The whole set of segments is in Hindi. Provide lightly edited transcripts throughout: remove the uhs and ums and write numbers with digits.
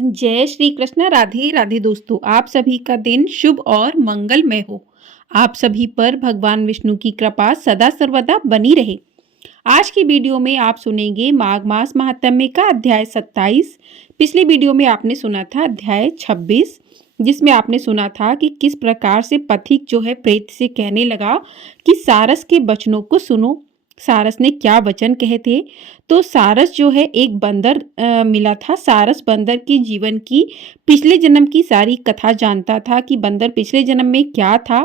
जय श्री कृष्ण। राधे राधे दोस्तों, आप सभी का दिन शुभ और मंगलमय हो। आप सभी पर भगवान विष्णु की कृपा सदा सर्वदा बनी रहे। आज की वीडियो में आप सुनेंगे माघ मास महात्म्य का अध्याय 27। पिछली वीडियो में आपने सुना था अध्याय 26, जिसमें आपने सुना था कि किस प्रकार से पथिक जो है प्रेत से कहने लगा कि सारस के वचनों को सुनो। सारस ने क्या वचन कहे थे? तो सारस जो है एक बंदर मिला था। सारस बंदर के जीवन की पिछले जन्म की सारी कथा जानता था कि बंदर पिछले जन्म में क्या था,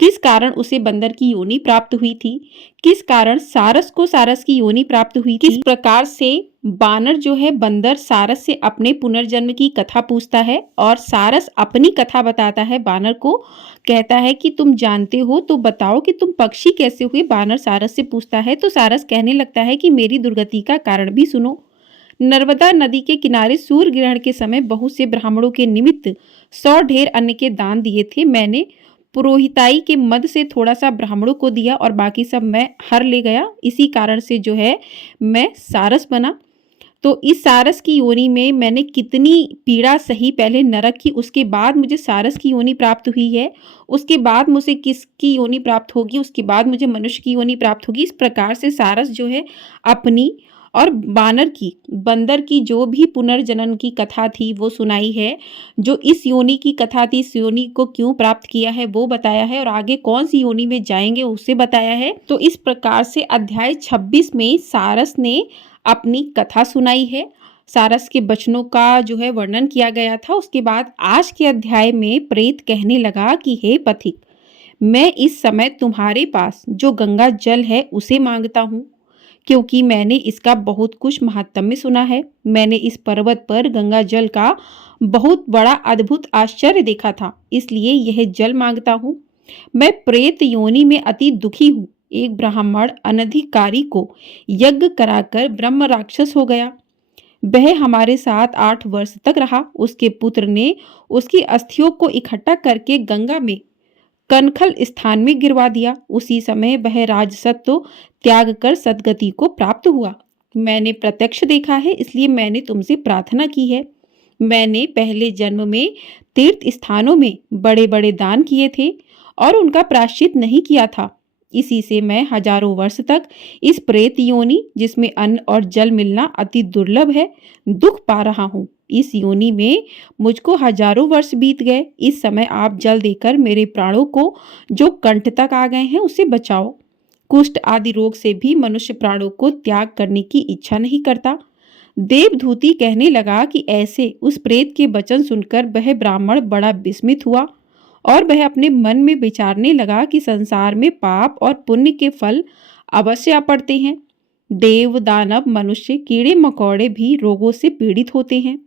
किस कारण उसे बंदर की योनि प्राप्त हुई थी, किस कारण सारस को सारस की योनि प्राप्त हुई थी, किस प्रकार से बानर जो है बंदर सारस से अपने पुनर्जन्म की कथा पूछता है और सारस अपनी कथा बताता है बानर को। कहता है कि तुम जानते हो तो बताओ कि तुम पक्षी कैसे हुए। बानर सारस से पूछता है तो सारस कहने लगता है कि मेरी दुर्गति का कारण भी सुनो। नर्मदा नदी के किनारे सूर्य ग्रहण के समय बहुत से ब्राह्मणों के निमित्त 100 ढेर अन्न के दान दिए थे। मैंने पुरोहिताई के मद से थोड़ा सा ब्राह्मणों को दिया और बाकी सब मैं हर ले गया। इसी कारण से जो है मैं सारस बना। तो इस सारस की योनि में मैंने कितनी पीड़ा सही, पहले नरक की, उसके बाद मुझे सारस की योनि प्राप्त हुई है, उसके बाद मुझे किसकी योनि प्राप्त होगी, उसके बाद मुझे मनुष्य की योनि प्राप्त होगी। इस प्रकार से सारस जो है अपनी और बानर की, बंदर की जो भी पुनर्जन्म की कथा थी वो सुनाई है। जो इस योनि की कथा थी, इस योनि को क्यों प्राप्त किया है वो बताया है और आगे कौन सी योनि में जाएंगे उसे बताया है। तो इस प्रकार से अध्याय 26 में सारस ने अपनी कथा सुनाई है। सारस के वचनों का जो है वर्णन किया गया था। उसके बाद आज के अध्याय में प्रेत कहने लगा कि हे पथिक, मैं इस समय तुम्हारे पास जो गंगा जल है उसे मांगता हूँ, क्योंकि मैंने इसका बहुत कुछ महात्म्य सुना है। मैंने इस पर्वत पर गंगा जल का बहुत बड़ा अद्भुत आश्चर्य देखा था, इसलिए यह जल मांगता हूँ। मैं प्रेत योनि में अति दुखी हूँ। एक ब्राह्मण अनधिकारी को यज्ञ कराकर ब्रह्म राक्षस हो गया। वह हमारे साथ 8 वर्ष तक रहा। उसके पुत्र ने उसकी अस्थियों को इकट्ठा करके गंगा में कनखल स्थान में गिरवा दिया। उसी समय वह राजसत्व त्याग कर सदगति को प्राप्त हुआ। मैंने प्रत्यक्ष देखा है, इसलिए मैंने तुमसे प्रार्थना की है। मैंने पहले जन्म में तीर्थ स्थानों में बड़े बड़े दान किए थे और उनका प्रायश्चित नहीं किया था। इसी से मैं हजारों वर्ष तक इस प्रेत योनि, जिसमें अन्न और जल मिलना अति दुर्लभ है, दुख पा रहा हूँ। इस योनि में मुझको हजारों वर्ष बीत गए। इस समय आप जल देकर मेरे प्राणों को जो कंठ तक आ गए हैं उसे बचाओ। कुष्ठ आदि रोग से भी मनुष्य प्राणों को त्याग करने की इच्छा नहीं करता। देवधूति कहने लगा कि ऐसे उस प्रेत के वचन सुनकर वह ब्राह्मण बड़ा विस्मित हुआ और वह अपने मन में विचारने लगा कि संसार में पाप और पुण्य के फल अवश्य आ पड़ते हैं। देव, दानव, मनुष्य, कीड़े मकोड़े भी रोगों से पीड़ित होते हैं।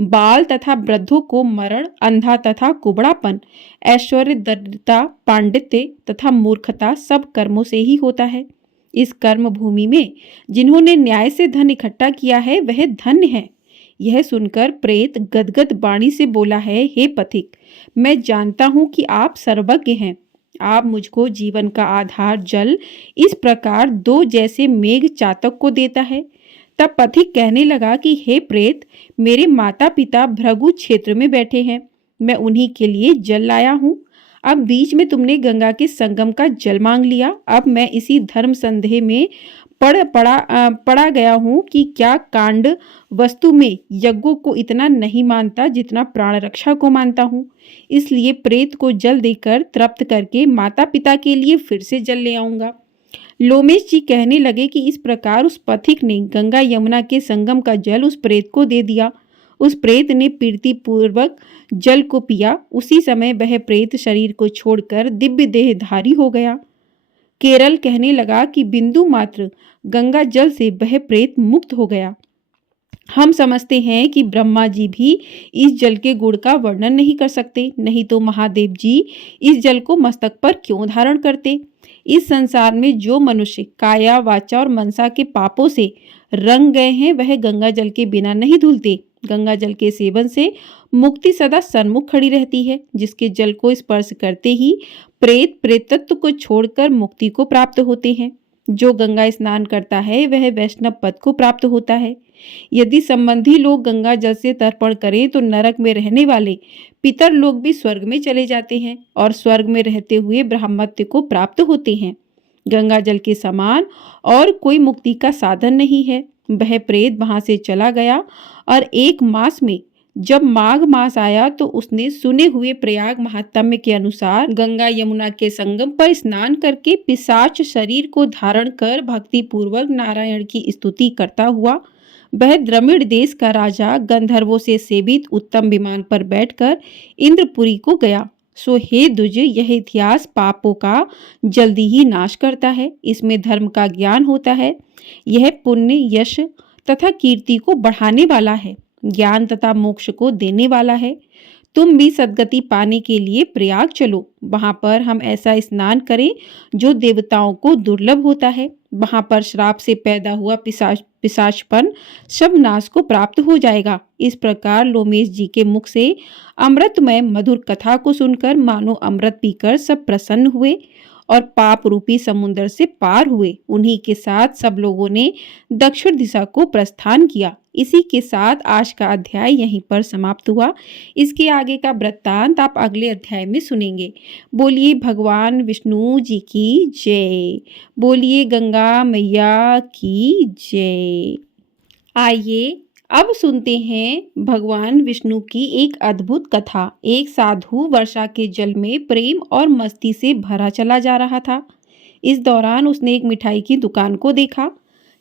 बाल तथा वृद्धों को मरण, अंधा तथा कुबड़ापन, ऐश्वर्य, दरिद्रता, पांडित्य तथा मूर्खता सब कर्मों से ही होता है। इस कर्म भूमि में जिन्होंने न्याय से धन इकट्ठा किया है वह धन्य है। यह सुनकर प्रेत गदगद वाणी से बोला है, हे पथिक, मैं जानता हूँ कि आप सर्वज्ञ हैं। आप मुझको जीवन का आधार जल इस प्रकार दो जैसे मेघ चातक को देता है। तब पथिक कहने लगा कि हे प्रेत, मेरे माता पिता भृगु क्षेत्र में बैठे हैं, मैं उन्हीं के लिए जल लाया हूँ। अब बीच में तुमने गंगा के संगम का जल मांग लिया। अब मैं इसी धर्म संदेह में पड़ा गया हूँ कि क्या कांड वस्तु में यज्ञों को इतना नहीं मानता जितना प्राण रक्षा को मानता हूँ। इसलिए प्रेत को जल देकर तृप्त करके माता पिता के लिए फिर से जल ले आऊंगा। लोमेश जी कहने लगे कि इस प्रकार उस पथिक ने गंगा यमुना के संगम का जल उस प्रेत को दे दिया। उस प्रेत ने प्रीति पूर्वक जल को पिया। उसी समय वह प्रेत शरीर को छोड़कर दिव्य देहधारी हो गया। केरल कहने लगा कि बिंदु मात्र गंगा जल से वह प्रेत मुक्त हो गया। हम समझते हैं कि ब्रह्मा जी भी इस जल के गुण का वर्णन नहीं कर सकते, नहीं तो महादेव जी इस जल को मस्तक पर क्यों धारण करते। इस संसार में जो मनुष्य काया, वाचा और मनसा के पापों से रंग गए हैं वह गंगा जल के बिना नहीं धुलते। गंगा जल के सेवन से मुक्ति सदा सन्मुख खड़ी रहती है। जिसके जल को स्पर्श करते ही प्रेत प्रेतत्व को छोड़कर मुक्ति को प्राप्त होते हैं। जो गंगा स्नान करता है वह वैष्णव पद को प्राप्त होता है। यदि संबंधी लोग गंगा जल से तर्पण करें तो नरक में रहने वाले पितर लोग भी स्वर्ग में चले जाते हैं और स्वर्ग में रहते हुए ब्रह्मत्व को प्राप्त होते हैं। गंगा जल के समान और कोई मुक्ति का साधन नहीं है। वह प्रेत वहां से चला गया और 1 मास में जब माघ मास आया तो उसने सुने हुए प्रयाग महात्म्य के अनुसार गंगा यमुना के संगम पर स्नान करके पिशाच शरीर को धारण कर भक्ति पूर्वक नारायण की स्तुति करता हुआ वह द्रविड़ देश का राजा गंधर्वों से सेवित उत्तम विमान पर बैठकर इंद्रपुरी को गया। सो हे द्विज, यह इतिहास पापों का जल्दी ही नाश करता है। इसमें धर्म का ज्ञान होता है। यह पुण्य, यश तथा कीर्ति को बढ़ाने वाला है, ज्ञान तथा मोक्ष को देने वाला है। तुम भी सद्गति पाने के लिए प्रयाग चलो। वहां पर हम ऐसा स्नान करें जो देवताओं को दुर्लभ होता है। वहां पर श्राप से पैदा हुआ पिशाचपन सब नाश को प्राप्त हो जाएगा। इस प्रकार लोमेश जी के मुख से अमृतमय मधुर कथा को सुनकर मानो अमृत पीकर सब प्रसन्न हुए और पाप रूपी समुद्र से पार हुए। उन्हीं के साथ सब लोगों ने दक्षिण दिशा को प्रस्थान किया। इसी के साथ आज का अध्याय यहीं पर समाप्त हुआ। इसके आगे का वृत्तांत आप अगले अध्याय में सुनेंगे। बोलिए भगवान विष्णु जी की जय। बोलिए गंगा मैया की जय। आइए अब सुनते हैं भगवान विष्णु की एक अद्भुत कथा। एक साधु वर्षा के जल में प्रेम और मस्ती से भरा चला जा रहा था। इस दौरान उसने एक मिठाई की दुकान को देखा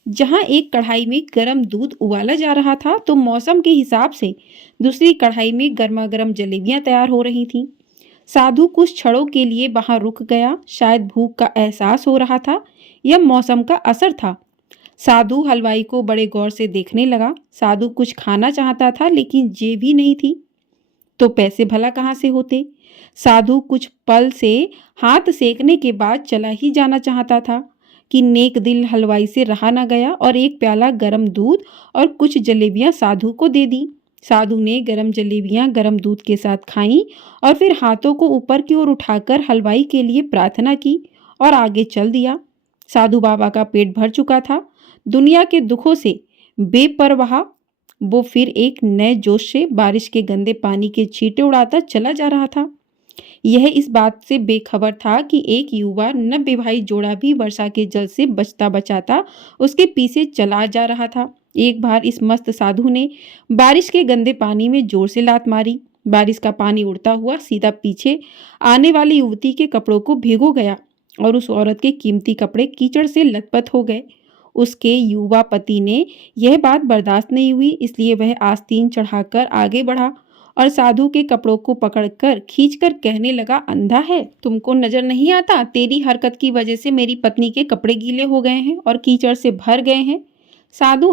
जहां एक कढ़ाई में गर्म दूध उबाला जा रहा था तो मौसम के हिसाब से दूसरी कढ़ाई में गर्मा गर्म जलेबियां तैयार हो रही थीं। साधु कुछ क्षणों के लिए वहां रुक गया। शायद भूख का एहसास हो रहा था या मौसम का असर था। साधु हलवाई को बड़े गौर से देखने लगा। साधु कुछ खाना चाहता था लेकिन जेब ही नहीं थी तो पैसे भला कहाँ से होते। साधु कुछ पल से हाथ सेकने के बाद चला ही जाना चाहता था कि नेक दिल हलवाई से रहा न गया और एक प्याला गरम दूध और कुछ जलेबियां साधु को दे दी। साधु ने गरम जलेबियां गरम दूध के साथ खाईं और फिर हाथों को ऊपर की ओर उठाकर हलवाई के लिए प्रार्थना की और आगे चल दिया। साधु बाबा का पेट भर चुका था। दुनिया के दुखों से बेपरवाह वो फिर एक नए जोश से बारिश के गंदे पानी के छींटे उड़ाता चला जा रहा था। यह इस बात से बेखबर था कि एक युवा नवविवाहित जोड़ा भी वर्षा के जल से बचता बचाता उसके पीछे चला जा रहा था। एक बार इस मस्त साधु ने बारिश के गंदे पानी में जोर से लात मारी। बारिश का पानी उड़ता हुआ सीधा पीछे आने वाली युवती के कपड़ों को भिगो गया और उस औरत के कीमती कपड़े कीचड़ से लथपथ हो गए। उसके युवा पति ने यह बात बर्दाश्त नहीं हुई, इसलिए वह आस्तीन चढ़ाकर आगे बढ़ा और साधु के कपड़ों को पकड़कर खींचकर कहने लगा, अंधा है, तुमको नजर नहीं आता? तेरी हरकत की वजह से मेरी पत्नी के कपड़े गीले हो गए हैं और कीचड़ से भर गए हैं। साधु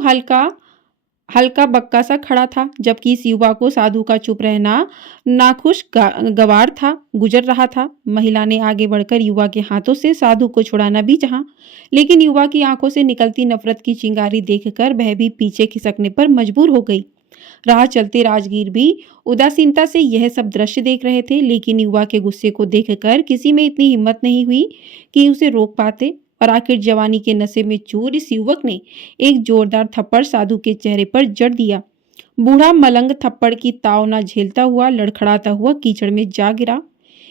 हल्का बक्का सा खड़ा था, जबकि इस युवा को साधु का चुप रहना नाखुश गवार था गुजर रहा था। महिला ने आगे बढ़कर युवा के हाथों से साधु को छुड़ाना भी चाहा, लेकिन युवा की आंखों से निकलती नफरत की चिंगारी देखकर वह भी पीछे खिसकने पर मजबूर हो गई। राह चलते राजगीर भी उदासीनता से यह सब दृश्य देख रहे थे, लेकिन युवा के गुस्से को देखकर किसी में इतनी हिम्मत नहीं हुई कि उसे रोक पाते। और आखिर जवानी के नशे में चूर इस युवक ने एक जोरदार थप्पड़ साधु के चेहरे पर जड़ दिया। बूढ़ा मलंग थप्पड़ की ताव न झेलता हुआ लड़खड़ाता हुआ कीचड़ में जा गिरा।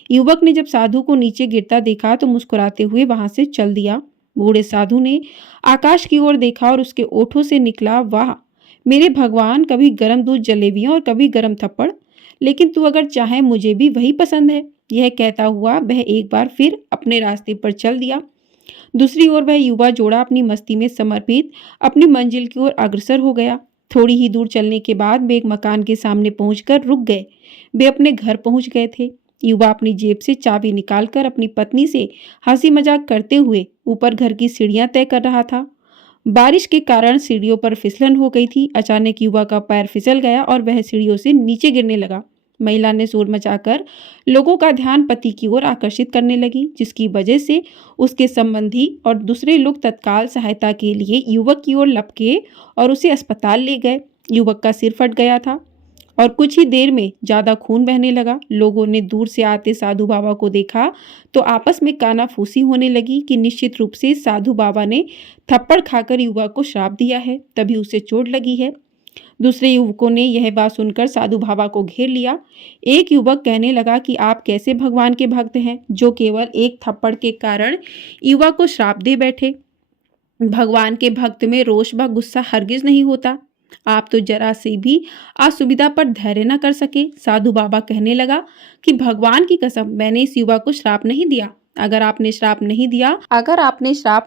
युवक ने जब साधु को नीचे गिरता देखा तो मुस्कुराते हुए वहां से चल दिया। बूढ़े साधु ने आकाश की ओर देखा और उसके ओठों से निकला, वाह मेरे भगवान, कभी गरम दूध जलेबियां और कभी गरम थप्पड़, लेकिन तू अगर चाहे मुझे भी वही पसंद है। यह कहता हुआ वह एक बार फिर अपने रास्ते पर चल दिया। दूसरी ओर वह युवा जोड़ा अपनी मस्ती में समर्पित अपनी मंजिल की ओर अग्रसर हो गया। थोड़ी ही दूर चलने के बाद वे एक मकान के सामने पहुंचकर रुक गए। वे अपने घर पहुंच गए थे। युवा अपनी जेब से चाबी निकालकर अपनी पत्नी से हंसी मजाक करते हुए ऊपर घर की सीढ़ियां तय कर रहा था। बारिश के कारण सीढ़ियों पर फिसलन हो गई थी। अचानक युवा का पैर फिसल गया और वह सीढ़ियों से नीचे गिरने लगा। महिला ने शोर मचाकर लोगों का ध्यान पति की ओर आकर्षित करने लगी, जिसकी वजह से उसके संबंधी और दूसरे लोग तत्काल सहायता के लिए युवक की ओर लपके और उसे अस्पताल ले गए। युवक का सिर फट गया था और कुछ ही देर में ज्यादा खून बहने लगा। लोगों ने दूर से आते साधु बाबा को देखा तो आपस में कानाफूसी होने लगी कि निश्चित रूप से साधु बाबा ने थप्पड़ खाकर युवक को श्राप दिया है, तभी उसे चोट लगी है। दूसरे युवकों ने यह बात सुनकर साधु बाबा को घेर लिया। एक युवक कहने लगा कि आप कैसे भगवान के भक्त हैं जो केवल एक थप्पड़ के कारण युवक को श्राप दे बैठे। भगवान के भक्त में रोष व गुस्सा हरगिज नहीं होता। आप तो जरा से भी असुविधा पर धैर्य न कर सके। साधु बाबा कहने लगा कि भगवान की कसम, मैंने इस युवक को श्राप नहीं दिया। अगर आपने श्राप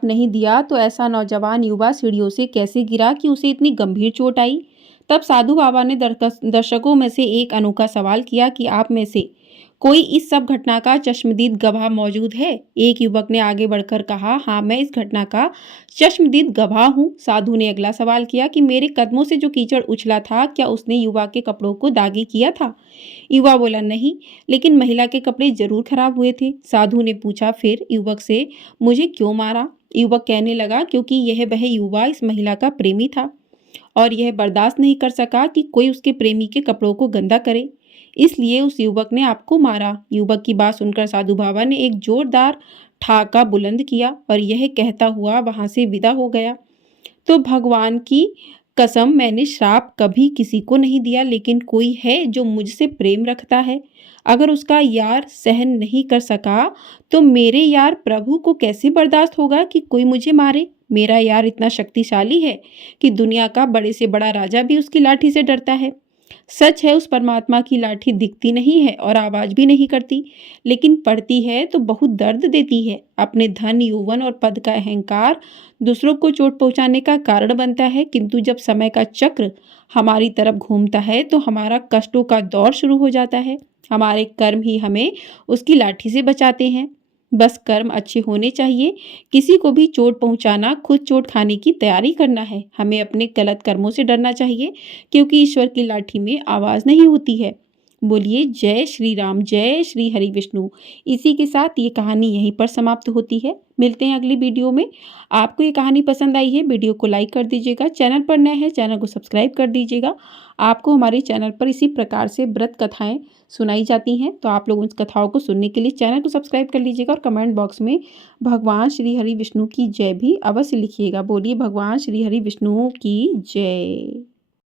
नहीं दिया तो ऐसा नौजवान युवा सीढ़ियों से कैसे गिरा कि उसे इतनी गंभीर चोट आई। तब साधु बाबा ने दर्शकों में से एक अनोखा सवाल किया कि आप में से कोई इस सब घटना का चश्मदीद गवाह मौजूद है। एक युवक ने आगे बढ़कर कहा, हाँ, मैं इस घटना का चश्मदीद गवाह हूँ। साधु ने अगला सवाल किया कि मेरे कदमों से जो कीचड़ उछला था, क्या उसने युवा के कपड़ों को दागी किया था? युवा बोला, नहीं, लेकिन महिला के कपड़े जरूर खराब हुए थे। साधु ने पूछा फिर युवक से, मुझे क्यों मारा? युवक कहने लगा, क्योंकि यह वह युवा इस महिला का प्रेमी था और यह बर्दाश्त नहीं कर सका कि कोई उसके प्रेमी के कपड़ों को गंदा करे, इसलिए उस युवक ने आपको मारा। युवक की बात सुनकर साधु बाबा ने एक जोरदार ठाका बुलंद किया और यह कहता हुआ वहां से विदा हो गया। तो भगवान की कसम, मैंने श्राप कभी किसी को नहीं दिया, लेकिन कोई है जो मुझसे प्रेम रखता है। अगर उसका यार सहन नहीं कर सका तो मेरे यार प्रभु को कैसे बर्दाश्त होगा कि कोई मुझे मारे? मेरा यार इतना शक्तिशाली है कि दुनिया का बड़े से बड़ा राजा भी उसकी लाठी से डरता है। सच है, उस परमात्मा की लाठी दिखती नहीं है और आवाज भी नहीं करती, लेकिन पड़ती है तो बहुत दर्द देती है। अपने धन, यौवन और पद का अहंकार दूसरों को चोट पहुंचाने का कारण बनता है, किंतु जब समय का चक्र हमारी तरफ घूमता है तो हमारा कष्टों का दौर शुरू हो जाता है। हमारे कर्म ही हमें उसकी लाठी से बचाते हैं। बस कर्म अच्छे होने चाहिए। किसी को भी चोट पहुंचाना, खुद चोट खाने की तैयारी करना है। हमें अपने गलत कर्मों से डरना चाहिए, क्योंकि ईश्वर की लाठी में आवाज नहीं होती है। बोलिए जय श्री राम, जय श्री हरि विष्णु। इसी के साथ ये कहानी यहीं पर समाप्त होती है। मिलते हैं अगली वीडियो में। आपको ये कहानी पसंद आई है, वीडियो को लाइक कर दीजिएगा। चैनल पर नए हैं, चैनल को सब्सक्राइब कर दीजिएगा। आपको हमारे चैनल पर इसी प्रकार से व्रत कथाएं सुनाई जाती हैं, तो आप लोग उन कथाओं को सुनने के लिए चैनल को सब्सक्राइब कर लीजिएगा और कमेंट बॉक्स में भगवान श्री हरि विष्णु की जय भी अवश्य लिखिएगा। बोलिए भगवान श्री हरि विष्णु की जय।